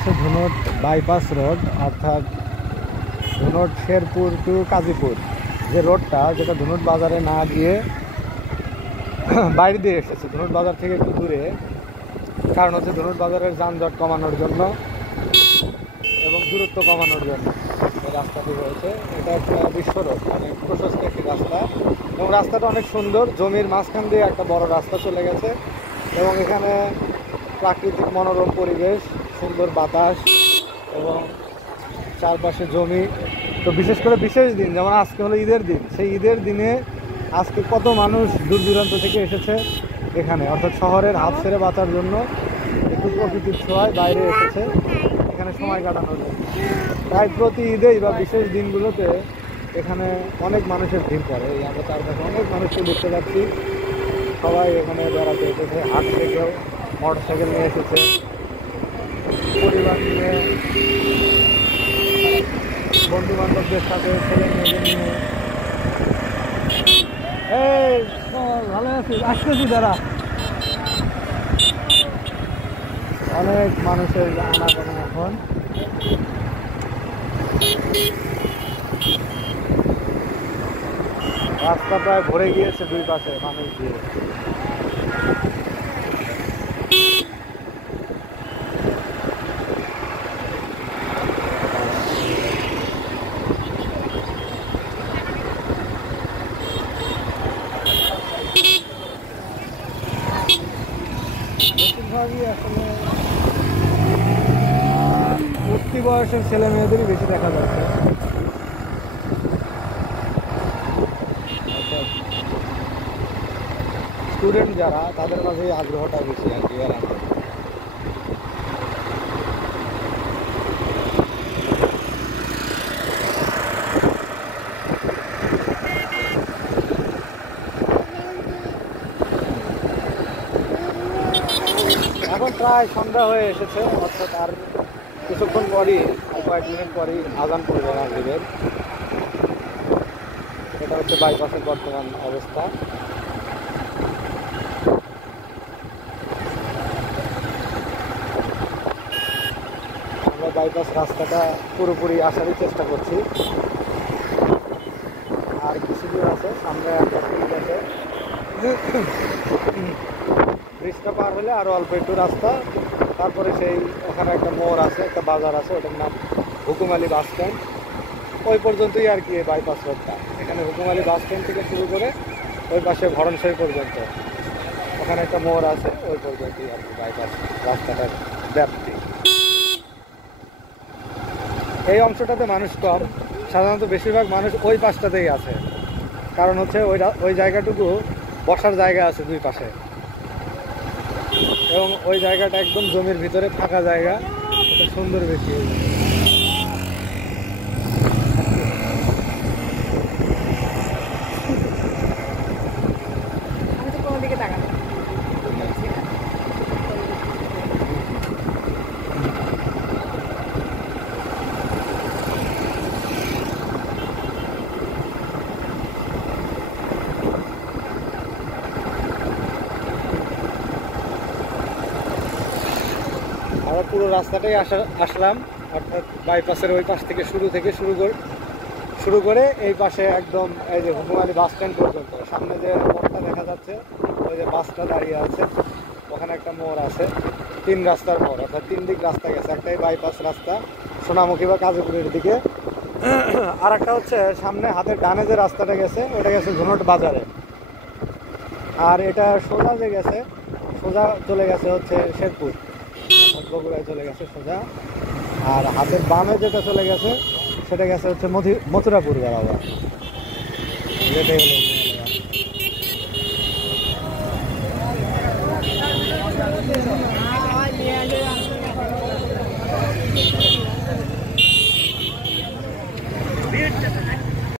হচ্ছে Dhunot bypass road, অর্থাৎ Dhunot Sherpur two Kazipur যে রোডটা, যেটা ধুনট বাজারে না গিয়ে বাইরে দিয়ে এসেছে, ধুনট বাজার থেকে একটু দূরে। কারণ হচ্ছে ধুনট বাজারের যানজট কমানোর জন্য এবং দূরত্ব কমানোর জন্য এই রাস্তাটি রয়েছে। এটা একটা বিশ্ব রোড, অনেক প্রশস্ত একটি রাস্তা এবং রাস্তাটা অনেক সুন্দর। জমির মাঝখান দিয়ে একটা বড় রাস্তা চলে গেছে এবং এখানে প্রাকৃতিক মনোরম পরিবেশ, সুন্দর বাতাস এবং চারপাশে জমি। তো বিশেষ করে বিশেষ দিন, যেমন আজকে হলো ঈদের দিন, সেই ঈদের দিনে আজকে কত মানুষ দূর দূরান্ত থেকে এসেছে এখানে, অর্থাৎ শহরের হাত ছেড়ে বাঁচার জন্য একটু প্রকৃতির ছোঁয়ায় বাইরে এসেছে এখানে সময় কাটানোর জন্য। তাই প্রতি ঈদেই বা বিশেষ দিনগুলোতে এখানে অনেক মানুষের ভিড় পড়ে। আমরা চারপাশে অনেক মানুষকে দেখতে পাচ্ছি, সবাই এখানে বেড়াতে এসেছে, হাট থেকেও মোটর সাইকেল নিয়ে এসেছে, পরিবার নিয়ে, বন্ধু বান্ধবদের সাথে, ছেলে মেয়েদের নিয়ে। এই ভালো আছিস? আসতেছি দাঁড়া। অনেক মানুষের আনাগোনা এখন। রাস্তা প্রায় ভরে গিয়েছে দুই পাশে মানুষ দিয়ে। বেশিরভাগই আসলে উঠতি বয়সের ছেলে মেয়েদেরই বেশি দেখা যাচ্ছে। স্টুডেন্ট যারা, তাদের মাঝে আগ্রহটা বেশি আর কি। এখন প্রায় সন্ধ্যা হয়ে এসেছে, অর্থাৎ আর কিছুক্ষণ পরই, কয়েক মিনিট পরই আজান পড়বে মাগরিবের। এটা হচ্ছে বাইপাসের বর্তমান অবস্থা। আমরা বাইপাস রাস্তাটা পুরোপুরি আসারই চেষ্টা করছি। আর কিছু দূর আছে, সামনে একটা ব্রিজ আছে, ব্রিজটা পার হলে আরও অল্প একটু রাস্তা, তারপরে সেই ওখানে একটা মোড় আছে, একটা বাজার আছে, ওটার নাম হুকুমালী বাস স্ট্যান্ড। ওই পর্যন্তই আর কি এই বাইপাস রোডটা। এখানে হুকুমালী বাস স্ট্যান্ড থেকে শুরু করে ওই পাশে ভরণসই পর্যন্ত ওখানে একটা মোড় আছে, ওই পর্যন্তই আর কি বাইপাস রাস্তাটার ব্যাপ্তি। এই অংশটাতে মানুষ কম, সাধারণত বেশিরভাগ মানুষ ওই পাশটাতেই আছে। কারণ হচ্ছে ওই জায়গাটুকু বসার জায়গা আছে দুই পাশে এবং ওই জায়গাটা একদম জমির ভিতরে ফাঁকা জায়গা, সুন্দর বেশি। আমরা পুরো রাস্তাটাই আসলাম, অর্থাৎ বাইপাসের ওই পাশ থেকে শুরু করে এই পাশে একদম এই যে হুকুমালী বাস স্ট্যান্ড পর্যন্ত। সামনে যে মোড়টা দেখা যাচ্ছে, ওই যে বাসটা দাঁড়িয়ে আছে, ওখানে একটা মোড় আছে, 3 রাস্তার মোড়, অর্থাৎ 3 দিক রাস্তা গেছে। একটাই বাইপাস রাস্তা সোনামুখী বা কাজীপুরের দিকে, আর একটা হচ্ছে সামনে হাতের ডানে যে রাস্তাটা গেছে, ওটা গেছে ধুনট বাজারে। আর এটা সোজা যে গেছে, সোজা চলে গেছে হচ্ছে শেরপুর, বগুড়ায় চলে গেছে সোজা। আর হাতের বামে যেটা চলে গেছে সেটা গেছে হচ্ছে মথুরাপুর বরাবর। যেটাই হলো